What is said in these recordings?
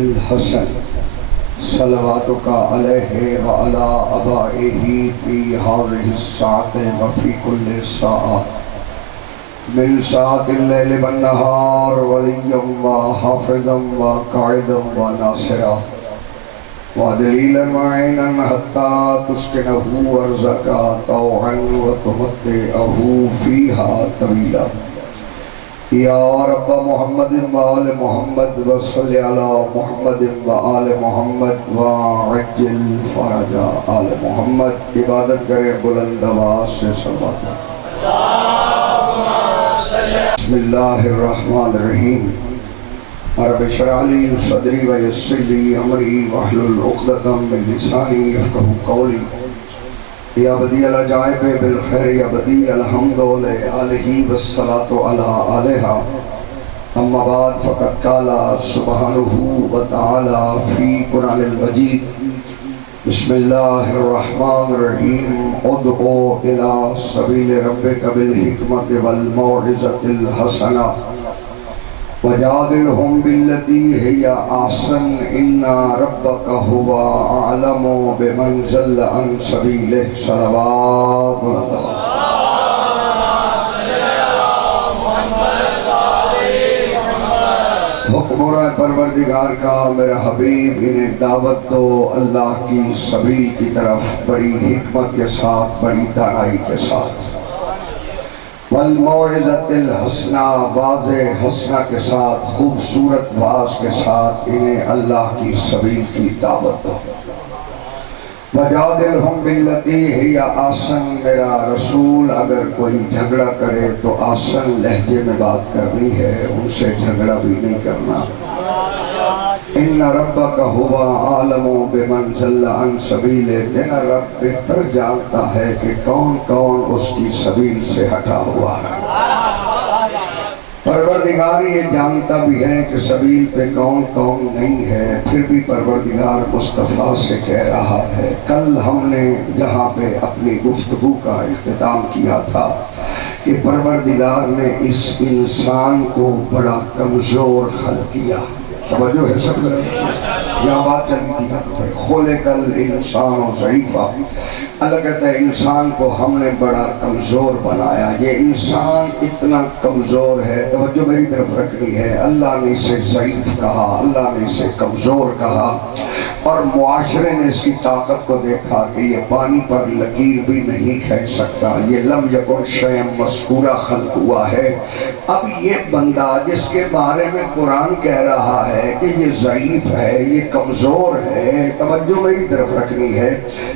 الحسن صلواتک علیہ وعلی آبائہ فی هذه الساعة وفی کل ساعة من ساعة الليل والنهار وليا وحافظا وقاعدا وناصرا ودليلا معينا حتى تسكنه أرزقا طوعا وتمتعه فيها طويلا یا رب محمد وآل محمد وصل علی محمد وآل محمد وعجل فرج آل محمد. عبادت کریں بلند آواز سے صلوات. بسم اللہ الرحمن الرحیم. رب اشرح لی صدری ویسر لی امری واحلل عقدۃ من لسانی یفقهوا قولی. یا بدیع العجائب بالخیر یا بدیع الحمد لآلہ والصلاة علی آلہا. اما بعد فقد قال سبحانہ وتعالی فی قرآن المجید بسم اللہ الرحمن الرحیم ادعو الی سبیل ربک بالحکمت والموعظۃ الحسنہ وجادلهم بالتي هي أحسن إن ربك هو أعلم بمن ضل عن سبيله. صلوات الله. حکم رائے پروردگار کا میرا حبیب انہیں دعوت دو اللہ کی سبیل کی طرف بڑی حکمت کے ساتھ بڑی دانائی کے ساتھ. والموعظۃ الحسنہ واضح حسنہ کے ساتھ خوبصورت باز کے ساتھ انہیں اللہ کی سبیل کی دعوت دو. وجادلہم باللتی ہی آسن. میرا رسول اگر کوئی جھگڑا کرے تو آسن لہجے میں بات کرنی ہے، ان سے جھگڑا بھی نہیں کرنا. ان ربک ہوا عالم بمن ضل عن سبیلہ. تیرا رب بہتر جانتا ہے کہ کون کون اس کی سبیل سے ہٹا ہوا ہے. پروردگار یہ جانتا بھی ہے کہ سبیل پہ کون کون نہیں ہے، پھر بھی پروردگار مصطفیٰ سے کہہ رہا ہے. کل ہم نے جہاں پہ اپنی گفتگو کا اختتام کیا تھا کہ پروردگار نے اس انسان کو بڑا کمزور خلق کیا. توجہ ہے سب ذرا، یہاں بات چل رہی تھی خلق الانسان ضعیفا. اللہ کہتا ہے انسان کو ہم نے بڑا کمزور بنایا. یہ انسان اتنا کمزور ہے، توجہ میری طرف رکھنی ہے. اللہ نے اسے ضعیف کہا، اللہ نے اسے کمزور کہا، اور معاشرے نے اس کی طاقت کو دیکھا کہ یہ پانی پر لکیر بھی نہیں کھینچ سکتا. یہ لم یکن شیئا مذکورہ خلق ہوا ہے. اب یہ بندہ جس کے بارے میں قرآن کہہ رہا ہے کہ یہ ضعیف ہے، یہ کمزور ہے، توجہ میری طرف رکھنی ہے،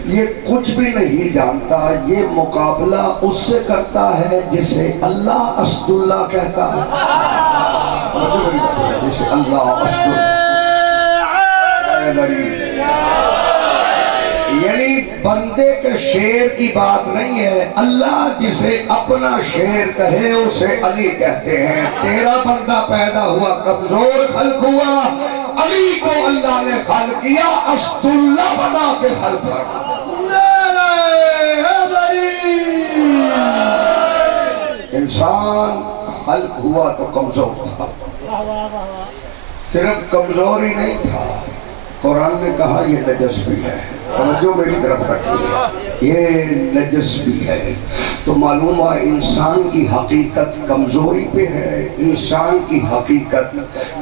یہ کچھ بھی نہیں جانتا. یہ مقابلہ اس سے کرتا ہے جسے اللہ اسد اللہ کہتا ہے. توجہ میری طرف رکھنی ہے، جسے اللہ اسد اللہ. یعنی بندے کے شیر کی بات نہیں ہے. اللہ جسے اپنا شیر کہے اسے علی کہتے ہیں. تیرا بندہ پیدا ہوا کمزور خلق ہوا، علی کو اللہ نے خلق کیا اسد اللہ بنا کے خلق کیا. انسان خلق ہوا تو کمزور تھا. صرف کمزور ہی نہیں تھا، قرآن نے کہا یہ نجس بھی ہے. توجہ میری طرف رکھیے، یہ نجس بھی ہے. تو معلوم ہے انسان کی حقیقت کمزوری پہ ہے، انسان کی حقیقت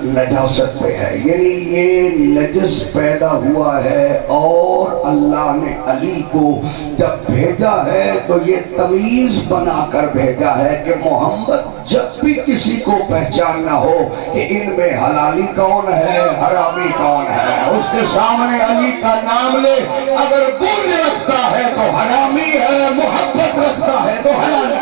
نجاست پہ ہے. یعنی یہ نجس پیدا ہوا ہے، اور اللہ نے علی کو جب بھیجا ہے تو یہ تمیز بنا کر بھیجا ہے کہ محمد جب بھی کسی کو پہچاننا ہو کہ ان میں حلالی کون ہے حرامی کون ہے، اس کے سامنے علی کا نام لے. اگر بول رکھتا ہے تو حرامی ہے، محبت رکھتا ہے تو حلالی.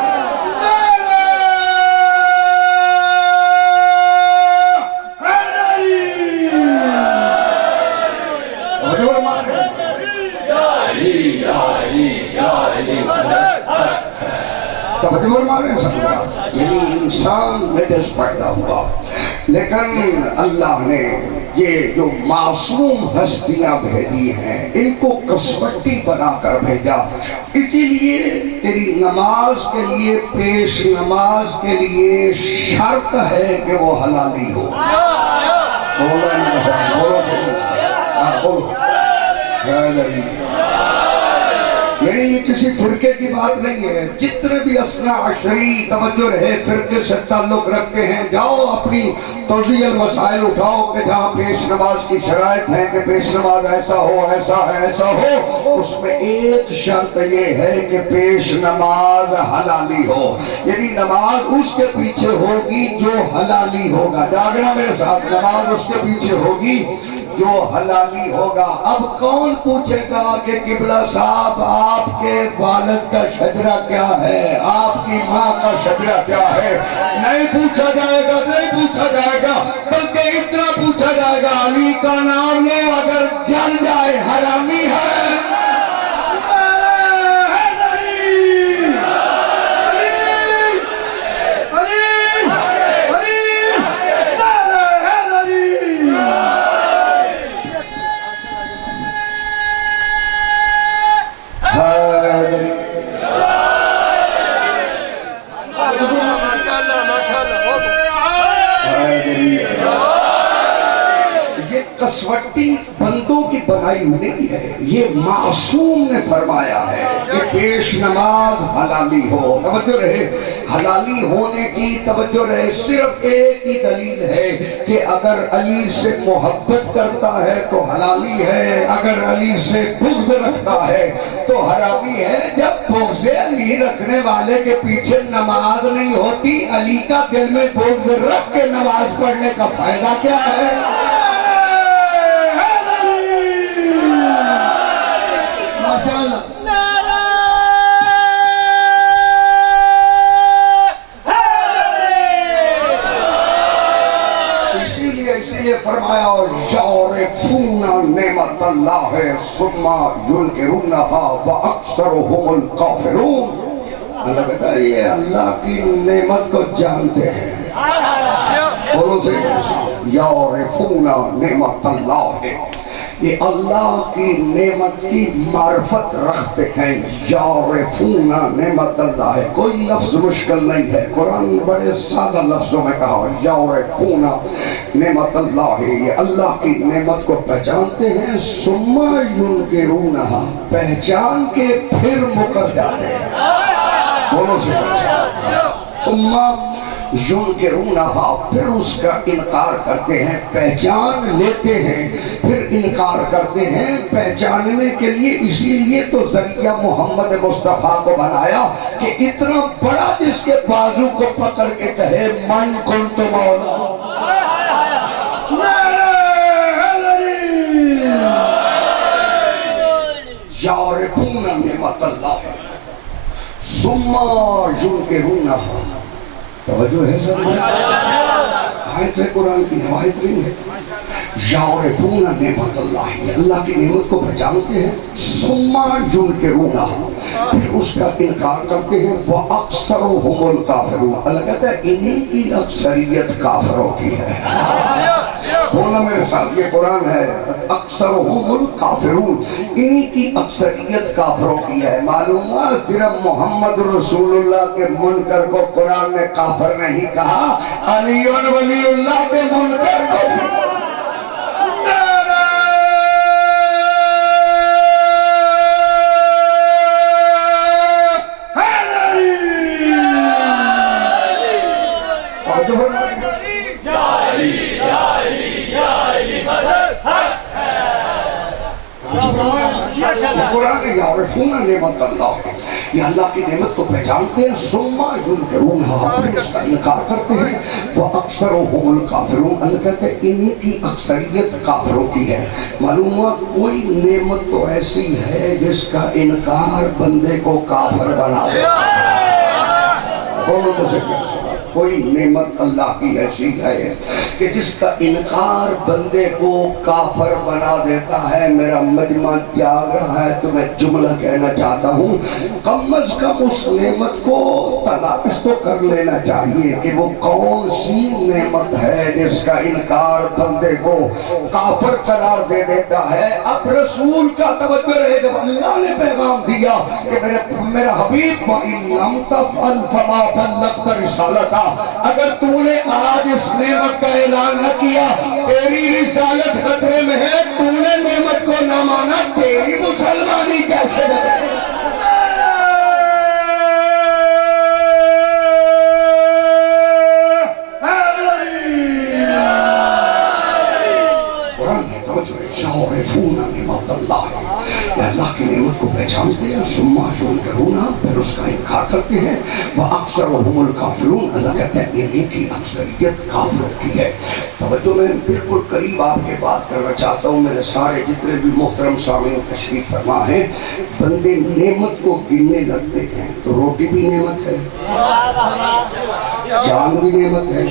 یعنی انسان نجس پیدا ہوا، لیکن اللہ نے یہ جو معصوم ہستیاں بھیجی ہیں ان کو کسوٹی بنا کر بھیجا. اسی لیے تیری نماز کے لیے، پیش نماز کے لیے شرط ہے کہ وہ حلالی ہو. بولو سے حیدری. یعنی یہ کسی فرقے کی بات نہیں ہے. جتنے بھی اثنا عشری توجہ رہے فرقے سے تعلق رکھتے ہیں، جاؤ اپنی توضیح المسائل اٹھاؤ کہ جہاں پیش نماز کی شرائط ہیں کہ پیش نماز ایسا ہو ایسا ہے ایسا ہو، اس میں ایک شرط یہ ہے کہ پیش نماز حلالی ہو. یعنی نماز اس کے پیچھے ہوگی جو حلالی ہوگا. جاگنا میرے ساتھ، نماز اس کے پیچھے ہوگی جو حلالی ہوگا. اب کون پوچھے گا کہ قبلہ صاحب آپ کے والد کا شجرہ کیا ہے، آپ کی ماں کا شجرہ کیا ہے؟ نہیں پوچھا جائے گا، نہیں پوچھا جائے گا، بلکہ اتنا پوچھا جائے گا علی کا نام لو، اگر جل جائے حرامی ہے. کسوٹی بندوں کی بنائی نہیں ہے، یہ معصوم نے فرمایا ہے کہ پیش نماز حلالی ہو. توجہ رہے، حلالی ہونے کی توجہ رہے. صرف ایک ہی دلیل ہے کہ اگر علی سے محبت کرتا ہے تو حلالی ہے، اگر علی سے بغض رکھتا ہے تو حرامی ہے. جب بغض علی رکھنے والے کے پیچھے نماز نہیں ہوتی، علی کا دل میں بغض رکھ کے نماز پڑھنے کا فائدہ کیا ہے؟ اسی لیے فرمایا یعرفون نعمت اللہ ثم ینکرونها واکثرهم الکافرون. اللہ کہتا ہے یہ اللہ کی نعمت کو جانتے ہیں. بولو سے یعرفون نعمت اللہ، یہ اللہ کی نعمت کی معرفت رکھتے ہیں. یعرفون نعمت اللہ ہے، کوئی لفظ مشکل نہیں ہے. قرآن بڑے سادہ لفظوں میں کہا یعرفون نعمت اللہ ہے، یہ اللہ کی نعمت کو پہچانتے ہیں. ثم ینکرونہا، پہچان کے پھر مکر جاتے ہیں. بولو سے ثم ینکرونہا، پھر اس کا انکار کرتے ہیں. پہچان لیتے ہیں پھر انکار کرتے ہیں. پہچاننے کے لیے اسی لیے تو ذریعہ محمد مصطفیٰ کو بنایا کہ اتنا بڑا جس کے بازو کو پکڑ کے کہے من کنت مولا. یعرفون نعمت اللہ ثم ینکرونہا. توجہ ہے سب؟ آیت ہے قرآن کی، روایت نہیں ہے. یعرفون نعمت اللہ، یہ اللہ کی نعمت کو پہچانتے ہیں. ثم ینکرونہا، پھر اس کا انکار کرتے ہیں. واکثرهم الکافرون، اللہ کہتا ہے انہی کی اکثریت کافروں کی ہے. بولنا میرے ساتھ، یہ قرآن ہے. اکثرهم الکافرون، انہی کی اکثریت کافروں کی ہے. معلوم ہے صرف محمد رسول اللہ کے منکر کو قرآن نے کافر نہیں کہا، علی ولی اللہ کے منکر کو. قرآن یعرفون نعمت اللہ، یہ اللہ کی نعمت کو پہچانتے ہیں. ثم ینکرونہا، پھر اس کا انکار کرتے ہیں. واکثرهم الکافرون، اللہ کہتے ہیں انہی کی اکثریت کافروں کی ہے. معلوم ہوا کوئی نعمت تو ایسی ہے جس کا انکار بندے کو کافر بنا دیتا ہے. بولو تو صحیح. کوئی نعمت اللہ کی ایسی ہے کہ جس کا انکار بندے کو کافر بنا دیتا ہے. میرا مجمع جاگ رہا ہے تو میں جملہ کہنا چاہتا ہوں، کم از کم اس نعمت کو تلاش تو کر لینا چاہیے کہ وہ کون سی نعمت ہے جس کا انکار بندے کو کافر قرار دے دیتا ہے. اب رسول کا توجہ رہے، جب اللہ نے پیغام دیا کہ میرا حبیب وَإِن لَمْ تَفْعَلْ فَمَا بَلَّغْتَ رِسَالَتَهُ، اگر تو نے آج اس نعمت کا اعلان نہ کیا تیری رسالت خطرے میں ہے. تو نے نعمت کو نہ مانا، تیری توجہ یعرفون نعمت اللہ، یا اللہ کی نعمت کو پہچانتے ہیں، ثم ینکرون، پھر اس کا انکار کرتے ہیں، واکثرهم الکافرون، اللہ کہتا ہے انہیں کی اکثریت کافروں کی ہے۔ توجہ میں بالکل قریب آپ کے بات کرنا چاہتا ہوں، میرے سارے جتنے بھی محترم سامعین تشریف فرما ہیں، بندے نعمت کو گننے لگتے ہیں تو روٹی بھی نعمت ہے، چاند بھی نعمت ہے،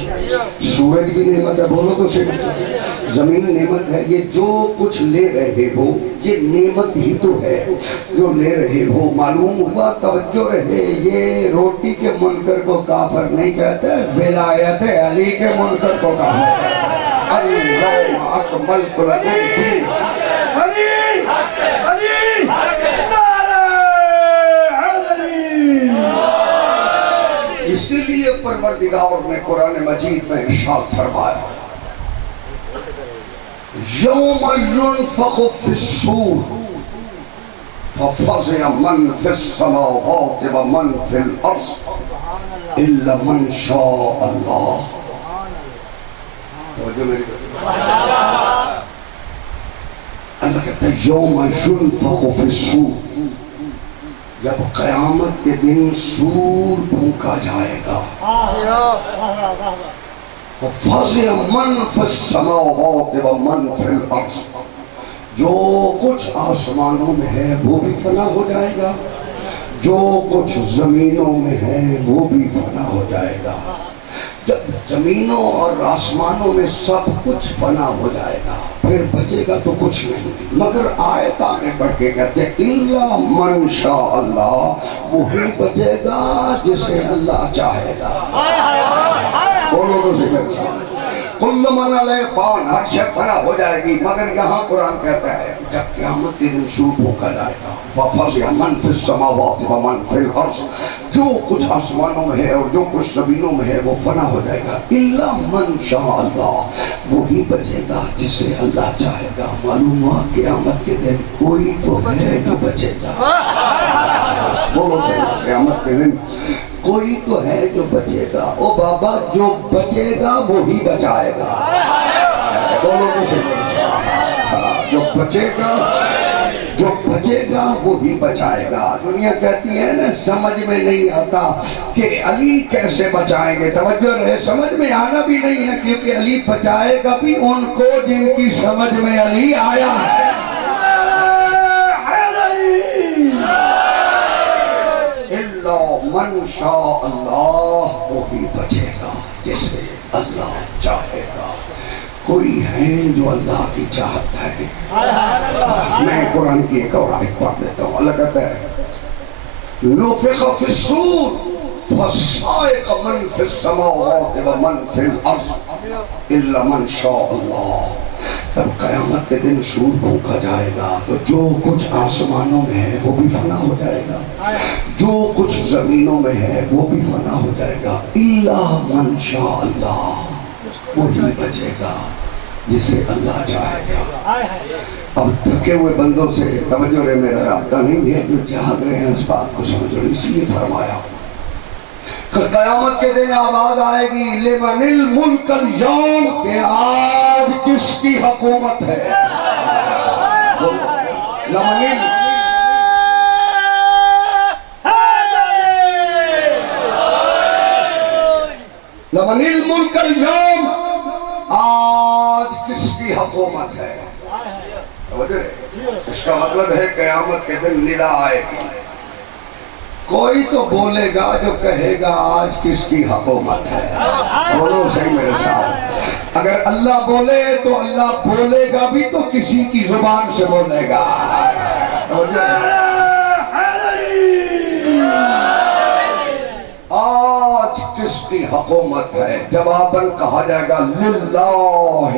سورج بھی نعمت ہے، بولو تو صحیح، زمین نعمت ہے، یہ جو کچھ لے رہے ہو یہ نعمت ہی تو ہے جو لے رہے ہو۔ معلوم ہوا، توجہ رہے، یہ روٹی کے منکر کو کافر نہیں کہتا ہے، ولایت علی کے منکر کو کافر کہتا ہے۔ اليوم اکملت لکم دینکم، اسی لیے پروردگار نے قرآن مجید میں ارشاد فرمایا یوم ينفخ في الصور ففزع من في السماوات ومن في الارض الا من شاء اللہ۔ اللہ کہتا ہے یوم ينفخ في الصور، جب قیامت کے دن سور پھونکا جائے گا، فَفَزِعَ مَنْ فِي السَّمَاوَاتِ وَمَنْ فِي الْأَرْضِ، جو کچھ آسمانوں میں ہے وہ بھی فنا ہو جائے گا، جو کچھ زمینوں میں ہے وہ بھی فنا ہو جائے گا۔ جب زمینوں اور آسمانوں میں سب کچھ فنا ہو جائے گا پھر بچے گا تو کچھ نہیں، مگر آیت آگے بڑھ کے کہتے ہیں اِلَّا مَنْ شَاءَ اللَّهُ، وہی بچے گا جسے اللہ چاہے گا۔ بولو تو صحیح، کل من علیہ فان، ہر شے فنا ہو جائے گی، مگر یہاں قرآن کہتا ہے جب قیامت کے دن سور پھونکا جائے گا، وَفَزِعَ مَنْ فِي السَّمَاوَاتِ وَمَنْ فِي الْأَرْضِ، جو کچھ آسمانوں میں ہے اور جو کچھ زمینوں میں ہے وہ فنا ہو جائے گا، اِلَّا مَنْ شَاءَ اللَّهُ، وہی بچے گا جسے اللہ چاہے گا۔ معلوم ہوا قیامت کے دن کوئی تو ہے جو بچے گا، بولو صحیح، قیامت کے دن کوئی تو ہے جو بچے گا۔ او بابا، جو بچے گا وہی بچائے گا، بولو تو صحیح، جو بچے گا وہی بچائے گا۔ دنیا کہتی ہے نا سمجھ میں نہیں آتا کہ علی کیسے بچائیں گے، توجہ رہے، سمجھ میں آنا بھی نہیں ہے، کیونکہ علی بچائے گا بھی ان کو جن کی سمجھ میں علی آیا ہے۔ من شاء اللہ، وہی بچے گا جسے اللہ چاہے گا۔ کوئی ہے جو اللہ کی چاہت ہے؟ میں قرآن کی ایک اور آیت پڑھ دیتا ہوں، اللہ کہتا ہے نفخ فی الصور فصائق من فی السماوات ومن فی الارض الا من شاء اللہ۔ تب قیامت کے دن سور پھونکا جائے گا تو جو کچھ آسمانوں میں ہے وہ بھی فنا ہو جائے گا، جو کچھ زمینوں میں ہے وہ بھی فنا ہو جائے گا، الا من شاء اللہ، وہی بچے گا جسے اللہ چاہے گا۔ اب تھکے ہوئے بندوں سے توجہ رہے، میرا رابطہ نہیں ہے، جو جاگ رہے ہیں اس بات کو سمجھ رہے، اس لیے فرمایا کہ قیامت کے دن آواز آئے گی لمن الملک اليوم، کہ آج کس کی حکومت ہے؟ لمن الملک اليوم، آج کس کی حکومت ہے؟ اس کا مطلب ہے قیامت کے دن ندا آئے گی، کوئی تو بولے گا جو کہے گا آج کس کی حکومت ہے۔ بولو صحیح میرے ساتھ، اگر اللہ بولے تو اللہ بولے گا بھی تو کسی کی زبان سے بولے گا۔ آج کس کی حکومت ہے؟ جواباً کہا جائے گا للہ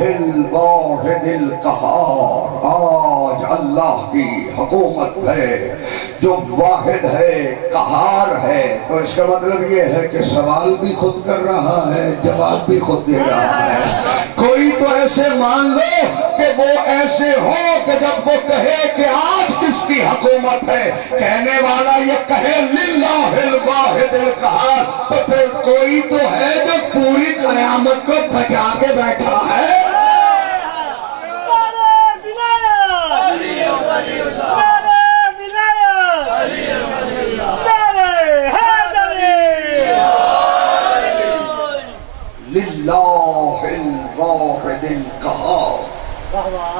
الواحد القہار، آج اللہ کی حکومت ہے جو واحد ہے، قہار ہے۔ تو اس کا مطلب یہ ہے کہ سوال بھی خود کر رہا ہے، جواب بھی خود دے رہا ہے۔ کوئی تو ایسے مان لو کہ وہ ایسے ہو کہ جب وہ کہے کہ آج کس کی حکومت ہے، کہنے والا یہ کہے للہ الواحد القہار، تو پھر کوئی تو ہے جو پوری قیامت کو بچا کے بیٹھا ہے۔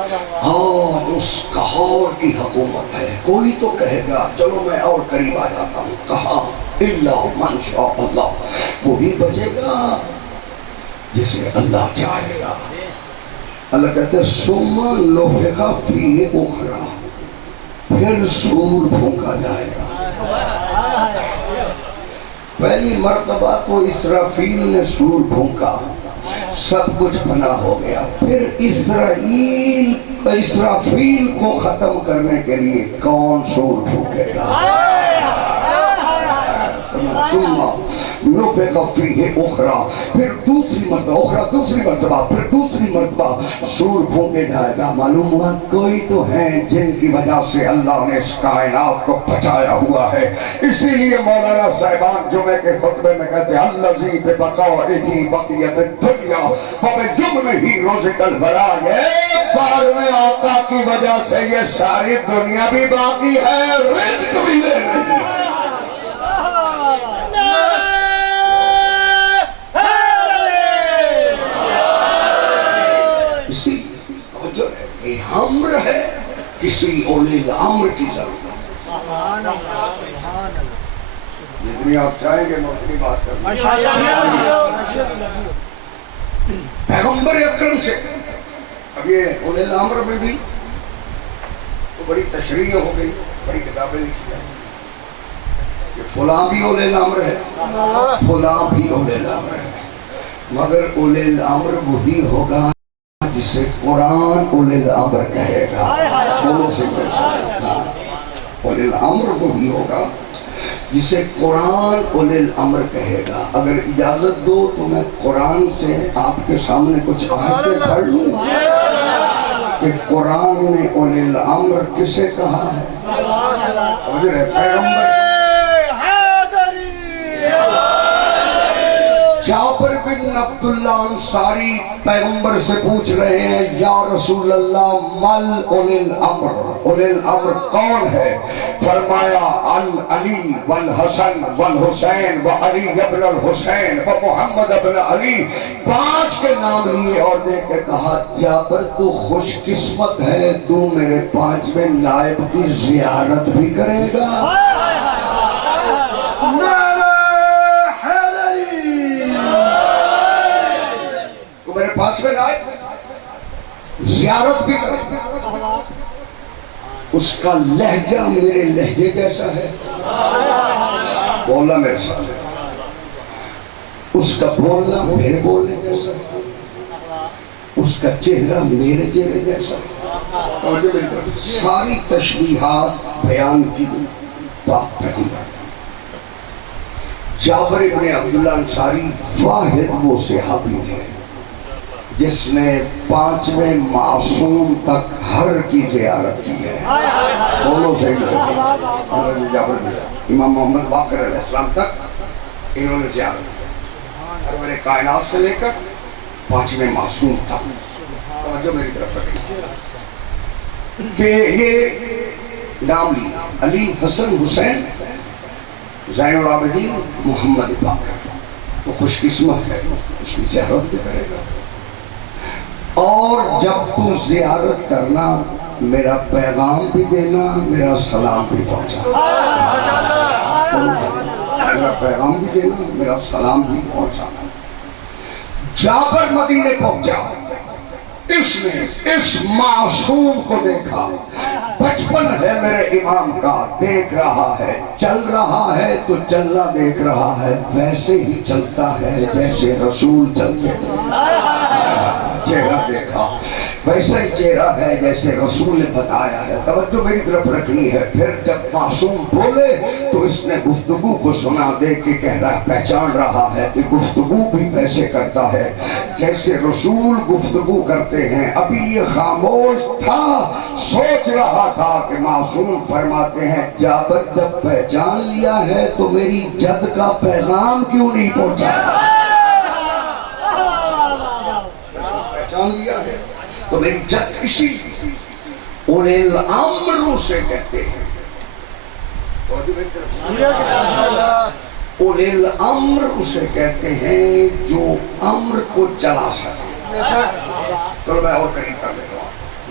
آج اس قہار کی حکومت ہے. کوئی تو کہے گا چلو میں اور قریب آ جاتا ہوں. کہا الا من شاء اللہ، وہی بچے گا جسے اللہ چاہے گا. اللہ کہتے ہیں ثم نفخ فیہ اخری، پھر سور پھونکا جائے گا. پہلی مرتبہ تو اسرافیل نے سور پھونکا، سب کچھ فنا ہو گیا. پھر اسرافیل کو ختم کرنے کے لیے کون سور پھونکے گا؟ نفخ فیہ اخری، پھر دوسری مرتبہ پھر دوسری مرتبہ سور پھونکے جائے گا. معلوم ہوا کوئی تو ہے جن کی وجہ سے اللہ نے اس کائنات کو بچایا ہوا ہے. اسی لیے مولانا صاحبان جمعے کے خطبے میں کہتے ہیں الذی ببقائہ بقیت الدنیا وبیمنہ رزق الورا. ایک بار میں آقا کی وجہ سے یہ ساری دنیا بھی باقی ہے، رزق بھی لے رہی ہے. اسی وجہ یہ امر ہے، کسی اولی الامر کی ضرورت. جتنی آپ چاہیں گے میں اتنی بات کروں. پیغمبر اکرم سے اب یہ اولی الامر میں بھی تو بڑی تشریح ہو گئی، بڑی کتابیں لکھی جائیں کہ فلاں بھی اولی الامر ہے، فلاں بھی اولی الامر ہے. مگر اولی الامر وہی ہوگا جسے قرآن اولی الامر کہے گا. اولی الامر وہی ہوگا جسے قرآن اولی الامر کہے گا. اگر اجازت دو تو میں قرآن سے آپ کے سامنے کچھ آیتیں پڑھ لوں کہ قرآن نے اولی الامر کسے کہا ہے. پیغمبر جابر بن عبداللہ انصاری پیغمبر سے پوچھ رہے ہیں یا رسول اللہ مل اولی الامر، اولی الامر کون ہے؟ فرمایا علی والحسن والحسین وعلی ابن الحسین ومحمد ابن علی. 5 کے نام لیے اور دیکھ کے کہا جابر تو خوش قسمت ہے، تو میرے 5ویں نائب کی زیارت بھی کرے گا. میرے 5ویں نائب زیارت بھی کرے. اس کا لہجہ میرے لہجے جیسا ہے، بولنا میرے ساتھ. اس کا بولنا میرے بولنے جیسا ہے، اس کا چہرہ میرے چہرے جیسا ہے. اور جو میری طرف ساری تشبیہات بیان کی پاک پیغمبر. جابر ابن عبداللہ انصاری واحد وہ صحابی ہے جس نے 5ویں معصوم تک ہر کی زیارت کی ہے. دونوں سے حضرت جابر بن امام محمد باقر علیہ السلام تک انہوں نے زیارت کی، ہر میرے کائنات سے لے کر 5ویں معصوم تک. توجہ میری طرف رکھیں کہ یہ نام لیا علی حسن حسین زین العابدین محمد باقر. تو خوش قسمت ہے، اس کی زیارت بھی کرے گا. اور جب تو زیارت کرنا میرا پیغام بھی دینا، میرا سلام بھی پہنچانا. میرا پیغام بھی دینا، میرا سلام بھی پہنچانا. جابر مدینے پہنچا، اس نے اس معصوم کو دیکھا. بچپن ہے میرے امام کا، دیکھ رہا ہے، چل رہا ہے تو چلنا دیکھ رہا ہے، ویسے ہی چلتا ہے جیسے رسول چلتے تھے. چہرہ دیکھا ویسا ہی چہرہ ہے جیسے رسول نے بتایا ہے. توجہ میری طرف رکھنی ہے. پھر جب معصوم بولے تو اس نے گفتگو کو سنا، دیکھ کے کہہ رہا، پہچان رہا ہے کہ گفتگو بھی ویسے کرتا ہے جیسے رسول گفتگو کرتے ہیں. ابھی یہ خاموش تھا، سوچ رہا تھا کہ معصوم فرماتے ہیں جابر جب پہچان لیا ہے تو میری جد کا پیغام کیوں نہیں پہنچایا؟ پہچان لیا ہے تو میری جد اسی اولی الامر سے کہتے ہیں. اولی الامر اسے کہتے ہیں جو امر کو چلا سکے. چلو میں اور قریب کر لیتا ہوں.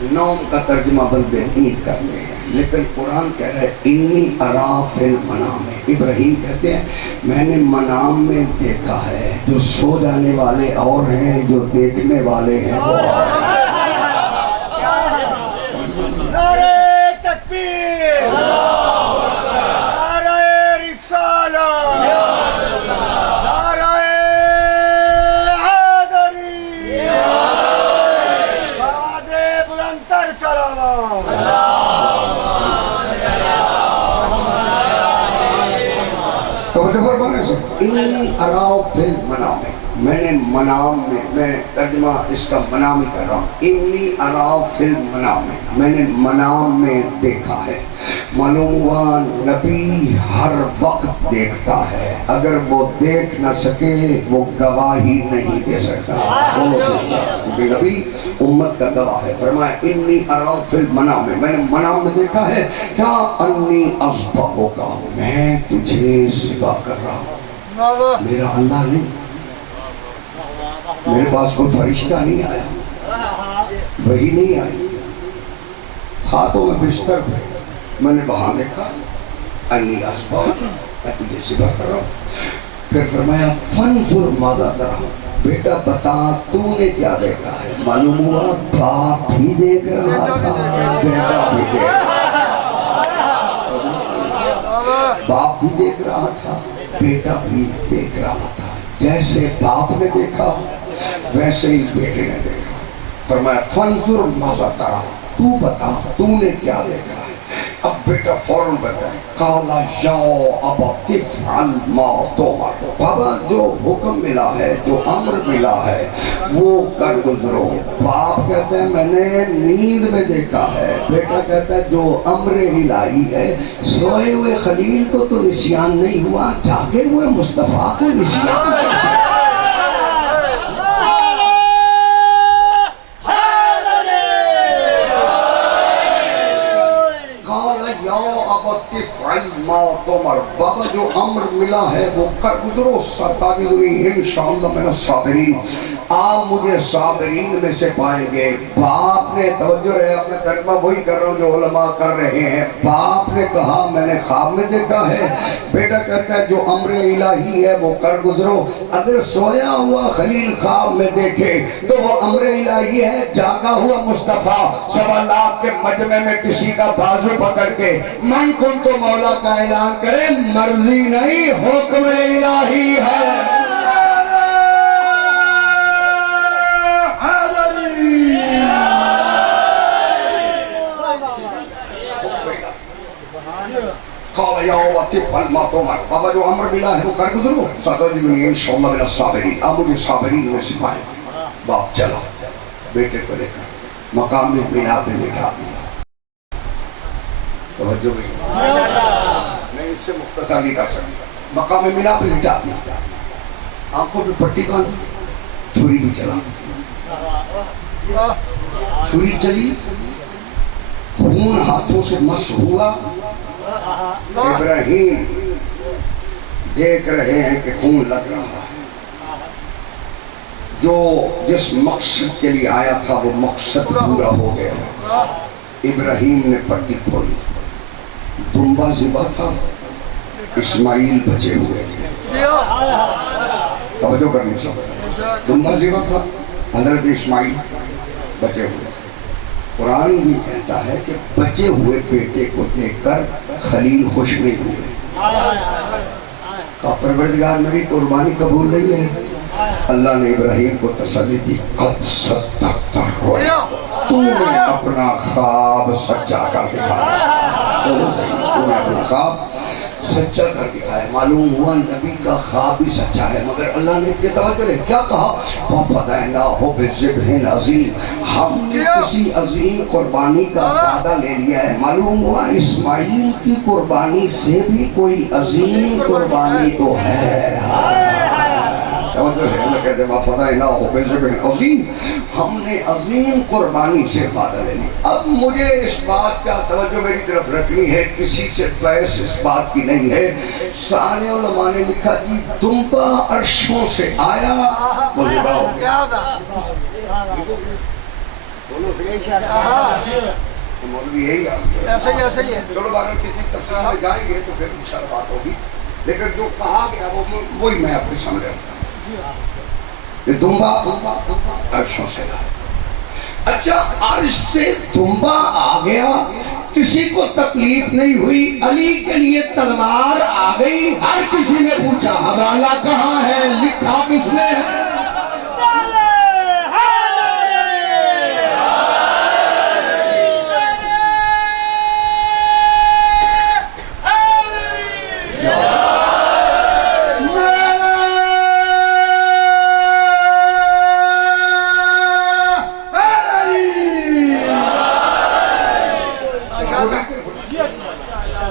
نوم کا ترجمہ بندے نیند کرتے ہیں، لیکن قرآن کہہ رہا ہے انی ارا فی المنام۔ ابراہیم کہتے ہیں میں نے منام میں دیکھا ہے۔ جو سو جانے والے اور ہیں، جو دیکھنے والے ہیں وہ اور ہیں۔ نعرہ تکبیر، نعرہ رسالہ، نعرہ حیدری، آواز بلندتر سلام۔ توجہ فرمانے سے انی ارا فی المنام، میں نے منام میں ترجمہ اس کا منام ہی کر رہا ہوں۔ انی ارا فی المنام، میں نے منام میں دیکھا ہے۔ معلوم ہوا نبی ہر وقت دیکھتا ہے، اگر وہ دیکھ نہ سکے وہ گواہی نہیں دے سکتا، کیونکہ نبی امت کا گواہ ہے۔ فرمایا انی ارا فی المنام، میں نے منام میں دیکھا ہے کیا انی اذبحک، میں تجھے ذبح کر رہا ہوں۔ میرا اللہ نہیں، میرے پاس کوئی فرشتہ نہیں آیا، وہی نہیں آئی، ہاتھوں میں بستر پہ میں نے وہاں دیکھا انی اذبحک، میں تجھے ذبح کر رہا ہوں۔ پھر فرمایا فانظر ماذا ترى، بیٹا بتا تو نے کیا دیکھا ہے۔ معلوم ہوا باپ بھی دیکھ رہا تھا، بیٹا بھی دیکھ رہا تھا، باپ بھی دیکھ رہا تھا، بیٹا بھی دیکھ رہا تھا۔ جیسے باپ نے دیکھا ویسے ہی بیٹے نے دیکھا۔ فرمایا فانظر ماذا ترى، تو بتا تو نے کیا دیکھا ہے۔ اب بیٹا فوراً بتائے قال یا ابت افعل ما تؤمر، بابا جو حکم ملا ہے، جو امر ملا ہے وہ کر گزرو۔ باپ کہتا ہے میں نے نیند میں دیکھا ہے، بیٹا کہتا ہے جو امر الہی ہے، سوئے ہوئے خلیل کو تو نسیان نہیں ہوا، جاگے ہوئے مصطفیٰ کو نسیان کیسے؟ بابا جو امر ملا ہے وہ کر گزرو، ستجدنی انشاءاللہ من الصابرین، آپ مجھے صابرین میں سے پائیں گے۔ باپ نے، توجہ رہے اپنے ترجمہ وہی کر رہا ہوں جو علماء کر رہے ہیں، باپ نے کہا میں نے خواب میں دیکھا ہے، بیٹا کہتا ہے جو امر الہی ہے وہ کر گزرو۔ اگر سویا ہوا خلیل خواب میں دیکھے تو وہ امر الہی ہے، جاگا ہوا مصطفیٰ 1.25 لاکھ کے مجمع میں کسی کا بازو پکڑ کے من کن تو مولا کا اعلان کرے، مرضی نہیں حکم الہی ہے۔ قال یا ابت افعل ما تؤمر، بابا جو امر ملا ہے وہ کر گزرو، ستجدنی انشاءاللہ من الصابرین، آپ مجھے صابرین میں سے پائیں گے۔ باپ چلا بیٹے کو لے کر مقام بنا پہ لٹا دیا۔ توجہ بھی میں اس سے مختصر نہیں کر سکتا، مقام بنا پہ لٹا دیا، آنکھوں پہ پٹی باندھی، چھری بھی چلا دی، چھری چلی، خون ہاتھوں سے مس ہوا۔ ابراہیم دیکھ رہے ہیں کہ خون لگ رہا ہے، جو جس مقصد کے لیے آیا تھا وہ مقصد پورا ہو گیا۔ ابراہیم نے پٹی کھولی، دمبا ذبح تھا، اسماعیل بچے ہوئے تھے۔ توجہ کرنی سب، دمبا ذبح تھا، حضرت اسماعیل بچے ہوئے تھے۔ قرآن بھی کہتا ہے کہ بچے ہوئے بیٹے کو دیکھ کر خلیل خوش نہیں ہوئے، کہا پروردگار میری قربانی قبول نہیں ہے۔ اللہ نے ابراہیم کو تسلی دی، قد صدقت الرؤیا، تو نے اپنا خواب سچا کر دکھایا، تو نے اپنا خواب سچا کر دکھایا۔ معلوم ہوا نبی کا خواب بھی سچا ہے، مگر اللہ نے توجہ نے کیا کہا، فَفَدَيْنَاهُ بِذِبْحٍ عَظِيمٍ، ہم نے کسی عظیم قربانی کا وعدہ لے لیا ہے۔ معلوم ہوا اسماعیل کی قربانی سے بھی کوئی عظیم قربانی تو ہے۔ اللہ کہتے ہیں وَفَدَيْنَاهُ بِذِبْحٍ عَظِيمٍ، ہم نے عظیم قربانی سے وعدہ لے لیا۔ اب مجھے اس بات کا توجہ میری طرف رکھنی ہے، کسی سے بحث اس بات کی نہیں ہے۔ سارے علماء نے لکھا کہ دمبا عرشوں سے آیا وہ ذبح ہو گیا۔ مولوی یہی ایسا ہی ہے. چلو بہرحال کسی تفصیل میں جائیں گے تو پھر انشاءاللہ بات ہوگی، لیکن جو کہا گیا وہی میں آپ کے سامنے رکھتا ہوں. یہ دمبا عرشوں سے لائے. اچھا عرش سے دمبا آ گیا، کسی کو تکلیف نہیں ہوئی، علی کے لیے تلوار آ گئی. ہر کسی نے پوچھا حوالہ کہاں ہے، لکھا کس نے؟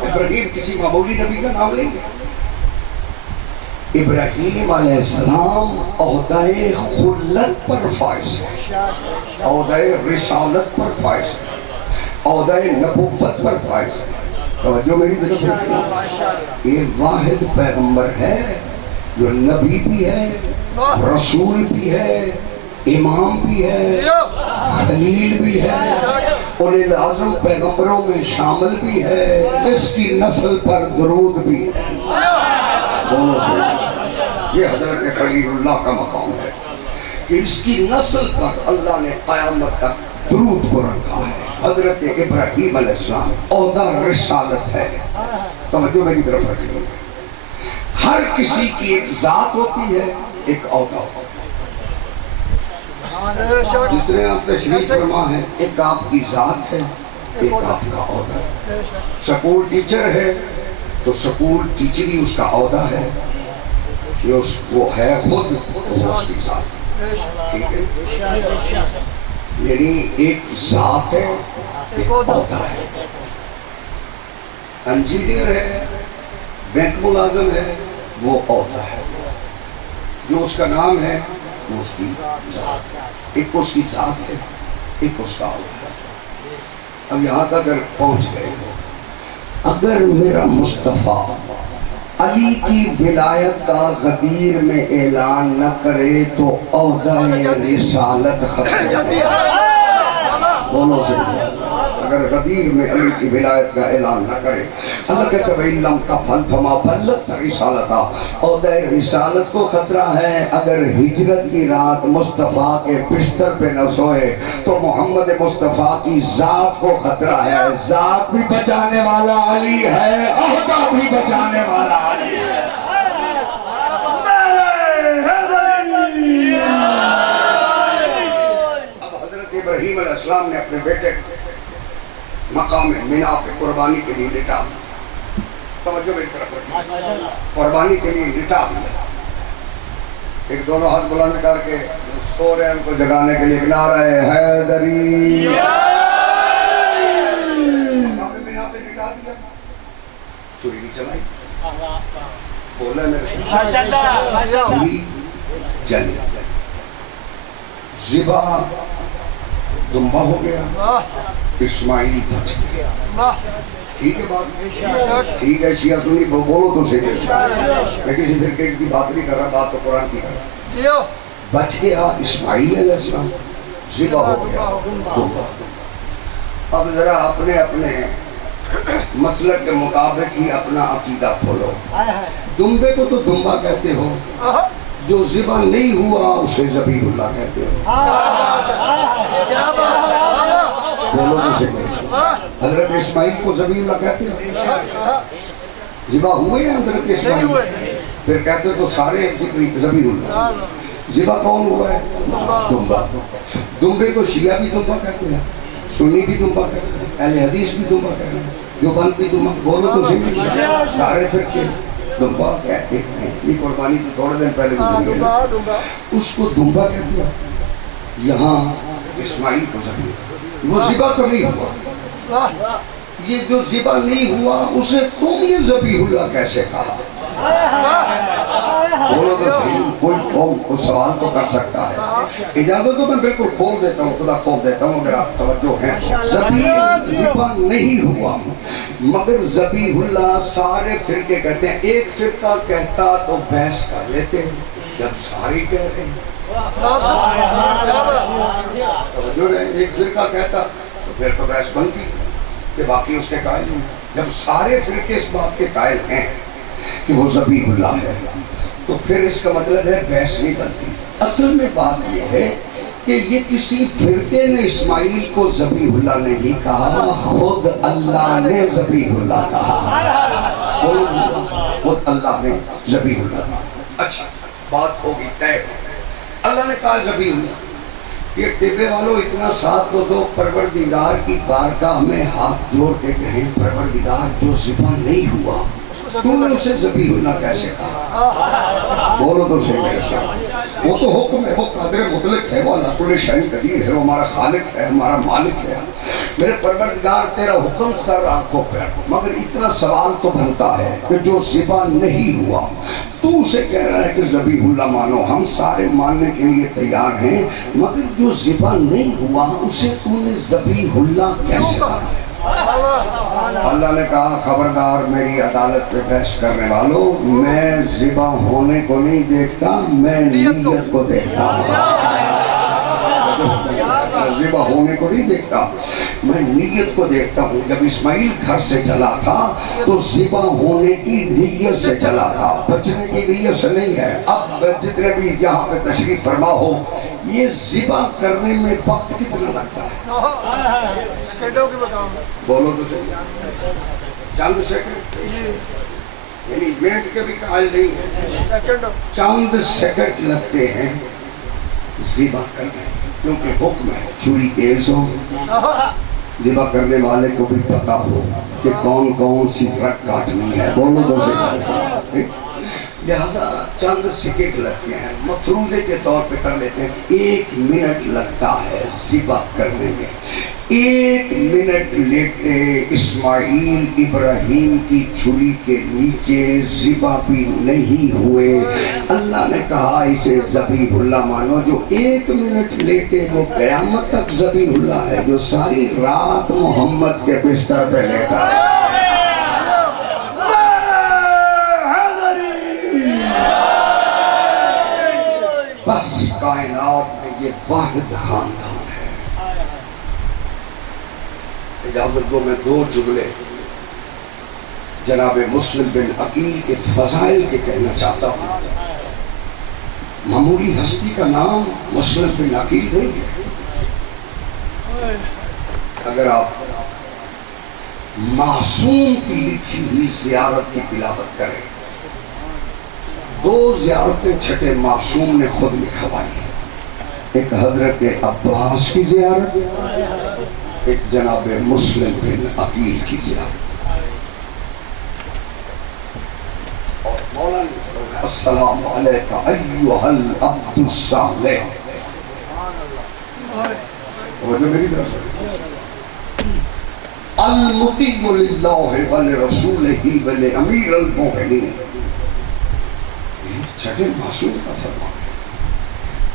ابراہیم کسی معمولی نبی کا نام لیں گے؟ ابراہیم علیہ السلام عہدہ خلت پر فائز ہے، عہدہ رسالت پر فائز ہے، عہدہ نبوت پر فائز ہے. توجہ میری طرف رکھنا. یہ واحد پیغمبر ہے جو نبی بھی ہے، رسول بھی ہے، امام بھی ہے، خلیل بھی ہے، اولی العظم پیغمبروں میں شامل بھی ہے. اس کی نسل پر درود بھی ہے. دونوں سے یہ حضرت خلیل اللہ کا مقام ہے کہ اس کی نسل پر اللہ نے قیامت تک درود کو رکھا ہے. حضرت ابراہیم علیہ السلام عہدہ رسالت ہے. توجہ میری طرف رکھیے. ہر کسی کی ایک ذات ہوتی ہے، ایک عہدہ ہوتا ہے. جتنے آپ تشریف فرما ہیں، ایک آپ کی ذات ہے، ایک آپ کا عہدہ ہے. سکول ٹیچر ہے تو سکول ٹیچری اس کا عہدہ ہے، وہ ہے خود وہ اس کی ذات ہے. ٹھیک ہے، یعنی ایک ذات ہے، ایک عہدہ ہے. انجینئر ہے، بینک ملازم ہے، وہ عہدہ ہے. جو اس کا نام ہے وہ اس کی ذات ہے. ایک اس کی ذات ہے، ایک اس کا عہدہ ہے. اب یہاں تک اگر پہنچ گئے ہو، اگر میرا مصطفیٰ علی کی ولایت کا غدیر میں اعلان نہ کرے تو عہدہ رسالت ختم ہو جائے. دونوں سے اگر غدیر میں علی کی ولایت کا اعلان نہ کرے، اللہ کہتے ہیں وَإِن لَمْ تَفْعَلْ فَمَا بَلَّغْتَ رِسَالَتَهُ. عہدہ رسالت کو خطرہ ہے. اگر ہجرت کی رات مصطفیٰ کے بستر پہ نہ سوئے تو محمد مصطفیٰ کی ذات کو خطرہ ہے. ذات بھی بچانے والا علی ہے، عہدہ بھی بچانے والا علی ہے. اب حضرت ابراہیم علیہ السلام نے اپنے بیٹے مقام مینا پہ قربانی کے لیے لٹا دیا. توجہ میری طرف رکھیں. قربانی کے لیے لٹا دیا. ایک دونوں ہاتھ بلند کر کے سو رہے ہیں ان کو جگانے کے لیے نعرہ حیدری. مقام مینا پہ لٹا دیا. چھری بھی چلائی. بولے میرے چھری جلی. ذبح دمبا ہو گیا. اسماعیل بچ گیا. ٹھیک ہے بات؟ ٹھیک ہے. شیعہ سنی بولو تو صحیح ہے. میں کسی فرقے کی بات نہیں کر رہا، بات تو قرآن کی کر رہا. بچ گیا اسماعیل علیہ السلام. ذبح ہو گیا دمبا. اب ذرا اپنے اپنے مسلک کے مطابق ہی اپنا عقیدہ کھولو. دمبے کو تو دمبا کہتے ہو، جو ذبح نہیں ہوا اسے ذبیح اللہ کہتے ہو. بولو تو صحیح. حضرت اسماعیل کو ذبیح اللہ کہتے ہیں. ذبح ہوئے ہیں حضرت اسماعیل، پھر کہتے تو سارے ذبیح اللہ. ذبح کون ہوا ہے؟ دمبا. دمبے کو شیعہ بھی دمبا کہتے ہیں، سنی بھی دمبا کہتے ہیں، اہل حدیث بھی دمبا کہتے ہیں، دیوبند بھی دمبا. بولو تو صحیح. سارے فرقے دمبا کہتے ہیں. یہ قربانی تو تھوڑے دن پہلے گزری ہے، اس کو دمبا کہتے ہیں. یہاں اسماعیل کو ذبیح. وہ ذبح تو نہیں ہوا. یہ جو ذبح نہیں ہوا اسے تم نے ذبیح اللہ کیسے کہا؟ بولو تو صحیح. کوئی سوال تو کر سکتا ہے. اجازت تو میں بالکل کھول دیتا ہوں، خدا کھول دیتا ہوں اگر آپ توجہ ہیں. ذبح نہیں ہوا مگر ذبیح اللہ. سارے فرقے کہتے ہیں. ایک فرقہ کہتا تو بحث کر لیتے، جب سارے کہہ رہے ہیں ایک فرقہ کہتا تو پھر تو بحث بنتی کہ باقی اس کے قائل نہیں. جب سارے فرقے اس بات کے قائل ہیں کہ وہ ذبیح اللہ ہے تو پھر اس کا مطلب ہے بحث نہیں بنتی. اصل میں بات یہ ہے کہ یہ کسی فرقے نے اسماعیل کو ذبیح اللہ نہیں کہا، خود اللہ نے ذبیح اللہ کہا. خود اللہ نے ذبیح اللہ کہا. اچھا بات ہوگی طے. اللہ نے کہا ذبیح اللہ. یہ ٹبے والوں اتنا ساتھ دو پروردگار کی بارگاہ میں ہاتھ جوڑ کے کہیں پروردگار جو ذبح نہیں ہوا تو نے اسے ذبیح اللہ کیسے کہا؟ بولو تو صحیح میرے ساتھ. وہ تو حکم ہے، وہ قادر مطلق ہے، وہ اللہ کل شیء قدیر ہے، وہ ہمارا خالق ہے، ہمارا مالک ہے. میرے پروردگار تیرا حکم سر آنکھوں پر. مگر اتنا سوال تو بنتا ہے کہ جو ذبح نہیں ہوا تو اسے کہہ رہا ہے کہ ذبیح اللہ مانو. ہم سارے ماننے کے لیے تیار ہیں، مگر جو ذبح نہیں ہوا اسے تو نے ذبیح اللہ کیسے کہا ہے؟ اللہ نے کہا خبردار میری عدالت پہ بحث کرنے والوں، میں ذبح ہونے کو نہیں دیکھتا، میں نیت کو دیکھتا ہوں. ذبح ہونے کو نہیں دیکھتا، میں نیت کو دیکھتا ہوں. جب اسماعیل گھر سے چلا تھا تو ذبح ہونے کی نیت سے چلا تھا، بچنے کی نیت سے نہیں ہے. اب جتنے بھی یہاں پہ تشریف فرما ہو، یہ ذبح کرنے میں وقت کتنا لگتا ہے؟ بولو تو صحیح. چند سیکنڈ، یعنی منٹ کے بھی قائل نہیں ہے، چند سیکنڈ لگتے ہیں ذبح کرنے. کیونکہ حکم ہے چھری تیز ہو، ذبح کرنے والے کو بھی پتا ہو کہ کون کون سی رگ کاٹنی ہے. بولو تو صحیح. لہذا چند سیکنڈ لگتے ہیں. مفروضے کے طور پہ کر لیتے ہیں 1 منٹ لگتا ہے ذبح کرنے میں. 1 منٹ لیٹے اسماعیل ابراہیم کی چھری کے نیچے ذبح بھی نہیں ہوئے. اللہ نے کہا اسے ذبیح اللہ مانو. جو 1 منٹ لیٹے وہ قیامت تک ذبیح اللہ ہے. جو ساری رات محمد کے بستر پہ لیٹا ہے. بس کائنات میں یہ واحد خاندان ہے. اجازت دو میں 2 جملے جناب مسلم بن عقیل کے فضائل کے کہنا چاہتا ہوں. معمولی ہستی کا نام مسلم بن عقیل نہیں ہے. اگر آپ معصوم کی لکھی ہوئی زیارت کی تلاوت کریں، 2 زیارتیں چھٹے معصوم نے خود لکھوائی. ایک حضرت عباس کی زیارت، ایک جناب مسلم بن عقیل کی زیارت. اور مولانا السلام علیکہ ایہا العبد الصالح. وہ جو میری طرف المطیع للہ ولرسولہ ولامیر المؤمنین. چھٹے معصوم کا فرمان ہے.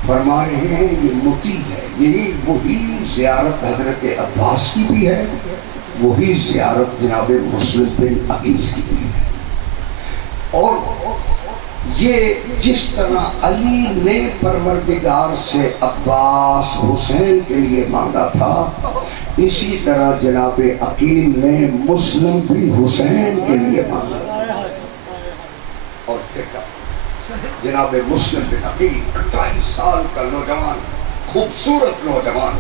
فرما رہے ہیں یہ مطیع ہے. یہی وہی زیارت حضرت عباس کی بھی ہے، وہی زیارت جناب مسلم بن عقیل کی بھی ہے. اور یہ جس طرح علی نے پروردگار سے عباس حسین کے لیے مانگا تھا، اسی طرح جناب عقیل نے مسلم بھی حسین کے لیے مانگا تھا. اور دیکھا جناب مسلم بن عقیل 28 سال کا نوجوان، خوبصورت نوجوان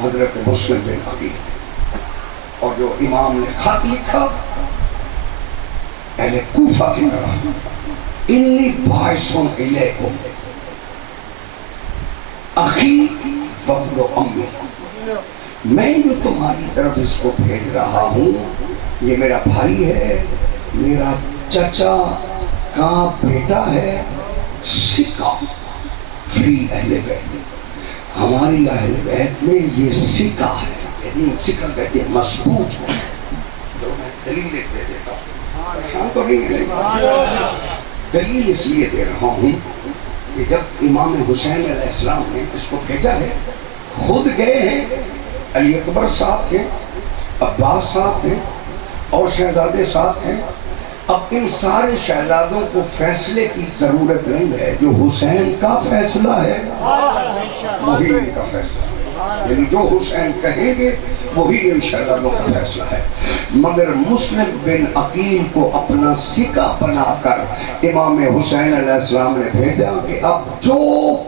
حضرت مسلم بن عقیل. اور جو امام نے خط لکھا اہل کوفہ کی طرف، انی باعثن الیکم اخی وابن امی، میں جو تمہاری طرف اس کو بھیج رہا ہوں یہ میرا بھائی ہے، میرا چچا کا بیٹا ہے. سکہ فی اہل بیت، ہماری اہل بیت میں یہ سکہ ہے. یعنی سکہ کہتے ہیں مضبوط ہو. جو میں دلیل دے دیتا ہوں، شان تو نہیں ہے، دلیل اس لیے دے رہا ہوں کہ جب امام حسین علیہ السلام نے اس کو بھیجا ہے، خود گئے ہیں، علی اکبر ساتھ ہیں، عباس ساتھ ہیں، اور شہزادے ساتھ ہیں. اب ان سارے شہزادوں کو فیصلے کی ضرورت نہیں ہے، جو حسین کا فیصلہ ہے وہی ان کا فیصلہ ہے، یعنی جو حسین کہیں گے وہی ان شہزادوں کا فیصلہ ہے۔ مگر مسلم بن عقیل کو اپنا سکہ بنا کر امام حسین علیہ السلام نے بھیجا کہ اب جو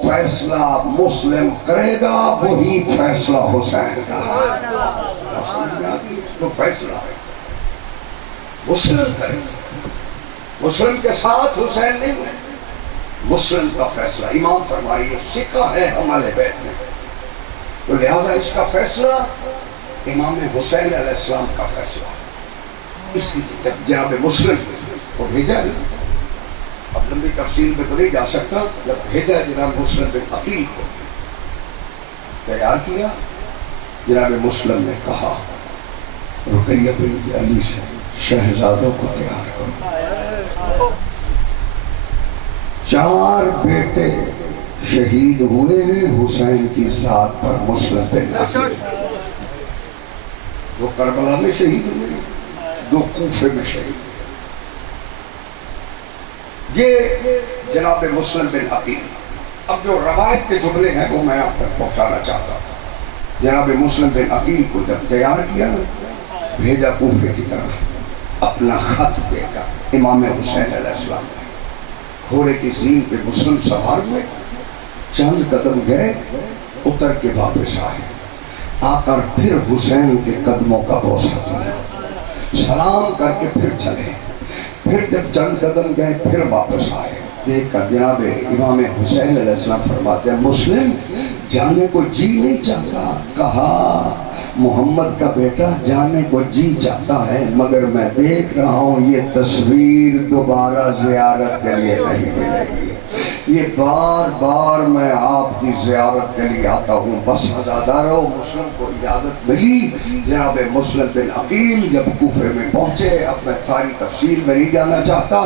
فیصلہ مسلم کرے گا وہی فیصلہ حسین کا ہے۔ جو فیصلہ ہے مسلم کرے گا، مسلم کے ساتھ حسین نہیں ہے، مسلم کا فیصلہ۔ امام فرمائے یہ سکہ ہے ہمارے بیت میں، تو لہذا اس کا فیصلہ امام حسین علیہ السلام کا فیصلہ۔ اسی لیے جب جناب مسلم کو بھیجا، اب لمبی تفصیل میں تو نہیں جا سکتا، جب بھیجا جناب مسلم بن عقیل کو، تیار کیا، جناب مسلم نے کہا رقیہ بنت علی سے شہزادوں کو تیار کرو۔ 4 بیٹے شہید ہوئے ہیں حسین کی ذات پر، مسلم بن عقیل، 2 کربلا میں شہید ہوئے، 2 کوفے میں شہید ہوئے۔ یہ جناب مسلم بن عقیل۔ اب جو روایت کے جملے ہیں وہ میں آپ تک پہنچانا چاہتا ہوں۔ جناب مسلم بن عقیل کو جب تیار کیا نا، بھیجا کوفے کی طرف اپنا خط دے کر امام حسین علیہ السلام نے۔ گھوڑے کی زین پہ مسلم سوار ہوئے، چند قدم گئے، اتر کے واپس آئے، آ کر پھر حسین کے قدموں کا بوسہ دیا، سلام کر کے پھر چلے، پھر جب چند قدم گئے پھر واپس آئے۔ دیکھ کر جناب امام حسین علیہ السلام فرماتے ہیں مسلم جانے کو جی نہیں چاہتا؟ کہا محمد کا بیٹا جانے کو جی چاہتا ہے، مگر میں دیکھ رہا ہوں یہ تصویر دوبارہ زیارت کے لیے نہیں ملے گی، یہ بار بار میں آپ کی زیارت کے لیے آتا ہوں۔ بس عزادارو مسلم کو اجازت ملی۔ جناب مسلم بن عقیل جب کوفے میں پہنچے، اب میں ساری تفصیل میں نہیں جانا چاہتا،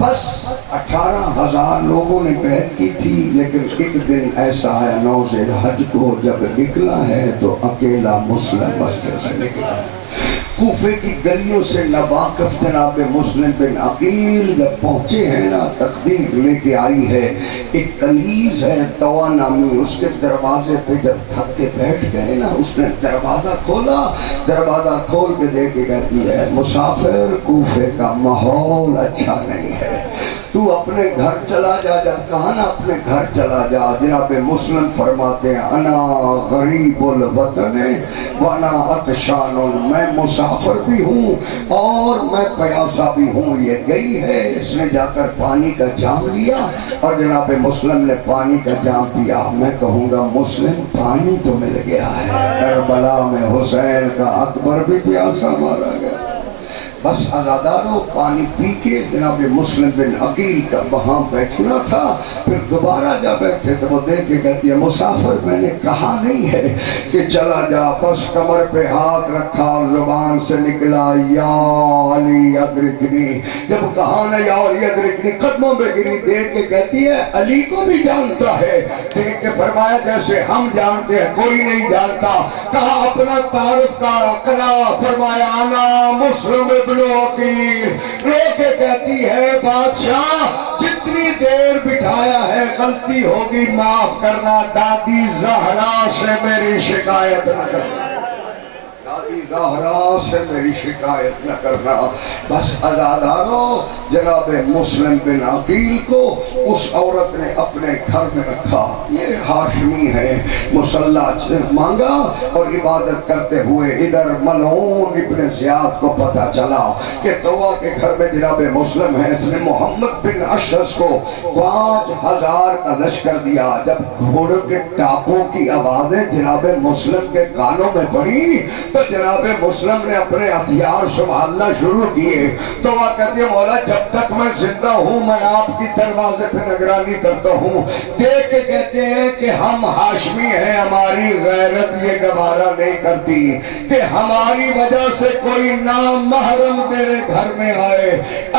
بس 18,000 لوگوں نے بیعت کی تھی، لیکن ایک دن ایسا ہے 9 ذی الحج کو جب نکلا ہے تو اکیلا مسلم مسجد سے نکلا ہے۔ کوفے کی گلیوں سے ناواقف جناب مسلم بن عقیل جب پہنچے ہیں نا، تقدیر لے کے آئی ہے، ایک کنیز ہے طوا نامی، اس کے دروازے پہ جب تھک کے بیٹھ گئے نا، اس نے دروازہ کھولا، دروازہ کھول کے دے کے کہتی ہے مسافر کوفے کا ماحول اچھا نہیں ہے، تو اپنے گھر چلا جا۔ جب کہا نا اپنے گھر چلا جا، جناب مسلم فرماتے ہیں انا غریب الوطن وانا عطشان، میں مسافر بھی ہوں اور میں پیاسا بھی ہوں۔ یہ گئی ہے، اس نے جا کر پانی کا جام لیا اور جناب مسلم نے پانی کا جام پیا۔ میں کہوں گا مسلم پانی تو مل گیا ہے، کربلا میں حسین کا اکبر بھی پیاسا مارا گیا۔ بس عزادارو پانی پی کے جناب مسلم بن عقیل کا وہاں بیٹھنا تھا، پھر دوبارہ جا بیٹھے تو وہ دیکھ کے کہتی ہے مسافر میں نے کہا نہیں ہے کہ چلا جا، بس کمر پہ ہاتھ رکھا اور زبان سے نکلا یا علی ادرکنی۔ جب کہا نا یا علی ادرکنی، قدموں پہ گری، دیکھ کے کہتی ہے علی کو بھی جانتا ہے، دیکھ کے فرمایا جیسے ہم جانتے ہیں کوئی نہیں جانتا۔ کہا اپنا تعارف کرا، فرمایا انا مسلم بن عقیل۔ رو کے کہتی ہے بادشاہ جتنی دیر بٹھایا ہے غلطی ہوگی معاف کرنا، دادی زہرا سے میری شکایت نہ کرنا، دادی زہرا سے میری شکایت نہ کرنا۔ بس عزادارو جناب مسلم بن عقیل کو اس عورت نے اپنے گھر میں رکھا، یہ ہاشمی ہے، مصلح مانگا اور عبادت کرتے ہوئے ادھر ملعون ابن زیاد کو پتہ چلا کہ طوا کے گھر میں جناب مسلم ہے، اس نے محمد بن اشعث کو 5,000 کا لشکر دیا۔ جب گھوڑوں کے ٹاپوں کی آوازیں جناب مسلم کے کانوں میں پڑی تو جناب مسلم نے اپنے ہتھیار سنبھالنا شروع کیے۔ تو وہ کہتے ہیں مولا جب تک میں زندہ ہوں میں آپ کی دروازے پہ نگرانی کرتا ہوں۔ دیکھ کے کہتے ہیں کہ ہم ہاشمی ہیں، ہماری غیرت یہ گوارا نہیں کرتی کہ ہماری وجہ سے کوئی نامحرم تیرے گھر میں آئے۔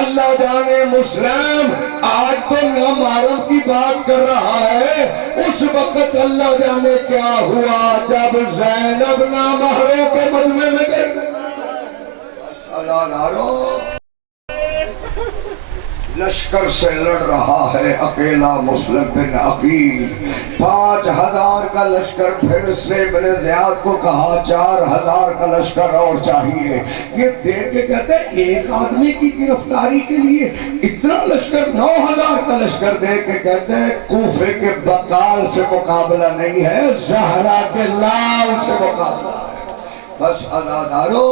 اللہ جانے مسلم آج تو نامحرم کی بات کر رہا ہے، اس وقت اللہ جانے کیا ہوا جب زینب نامحرم کے مجمع میں گئے۔ اللہ نارو لشکر سے لڑ رہا ہے اکیلا مسلم بن عقیل. 5000 کا لشکر. پھر اس نے ابن زیاد کو کہا 4000 کا لشکر اور چاہیے. یہ دیکھ کے کہتے ہیں ایک آدمی کی گرفتاری کے لیے اتنا لشکر. 9000 کا لشکر دیکھ کے کہتے ہیں کوفے کے بقال سے مقابلہ نہیں ہے, زہرا کے لال سے مقابلہ ہے. بس ازادارو,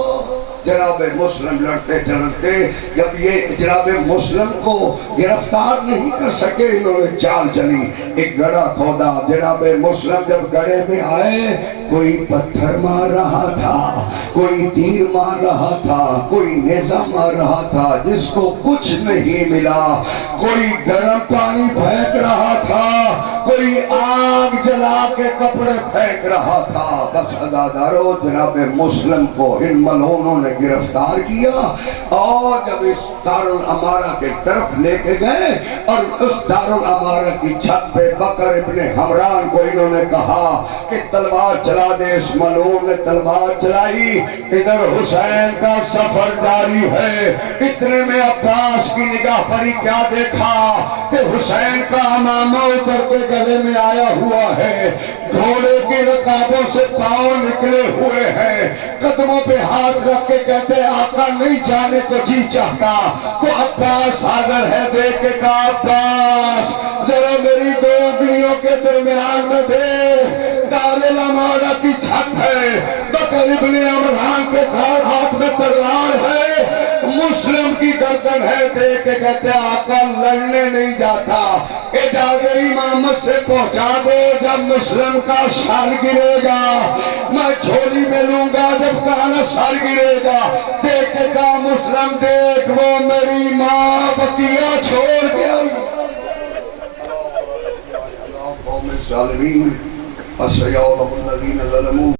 جناب مسلم لڑتے لڑتے جب یہ جناب مسلم کو گرفتار نہیں کر سکے, انہوں نے چال چلی, ایک گڑھا کھودا. جناب مسلم جب گڑھے میں آئے, کوئی پتھر مار رہا تھا, کوئی تیر مار رہا تھا, کوئی نیزہ مار رہا تھا, جس کو کچھ نہیں ملا. کوئی گرم پانی پھینک رہا تھا, کوئی آگ جلا کے کپڑے پھینک رہا تھا. بس ازادارو, جناب مسلم کو ان ملعونوں نے گرفتار کیا اور جب اس دارالامارہ کے طرف لے کے گئے اور اس دارالامارہ کی چھت پہ بکر ابن حمران کو انہوں نے کہا کہ تلوار چلا دے. اس ملعون نے تلوار چلائی. ادھر حسین کا سفر جاری ہے. اتنے میں عباس کی نگاہ پڑی, کیا دیکھا کہ حسین کا امامہ اتر کے گلے میں آیا ہوا ہے, گھوڑے کی رکابوں سے پاؤں نکلے ہوئے ہیں, قدموں پہ ہاتھ رکھ کے کہتے آقا نہیں جانے کو جی چاہتا. تو عباس حاضر ہے, دیکھ کے کہا عباس ذرا میری دو انگلیوں کے درمیان میں دے. دارالامارہ کی چھت ہے, بکر ابن عمران کے ہاتھ میں تلوار ہے, مسلم کی گردن ہے. دیکھ کے کہتے آقا لڑنے نہیں جاتا, اجازت امامت سے پہنچا دو. جب مسلم کا سر گرے گا میں جھولی میں لوں گا, جب کہا نا سر گرے گا. دیکھ کے کہا مسلم دیکھ وہ میری ماں بقیہ چھوڑ کے آئی. قوم الظالمین فسيعلم الذين ظلموا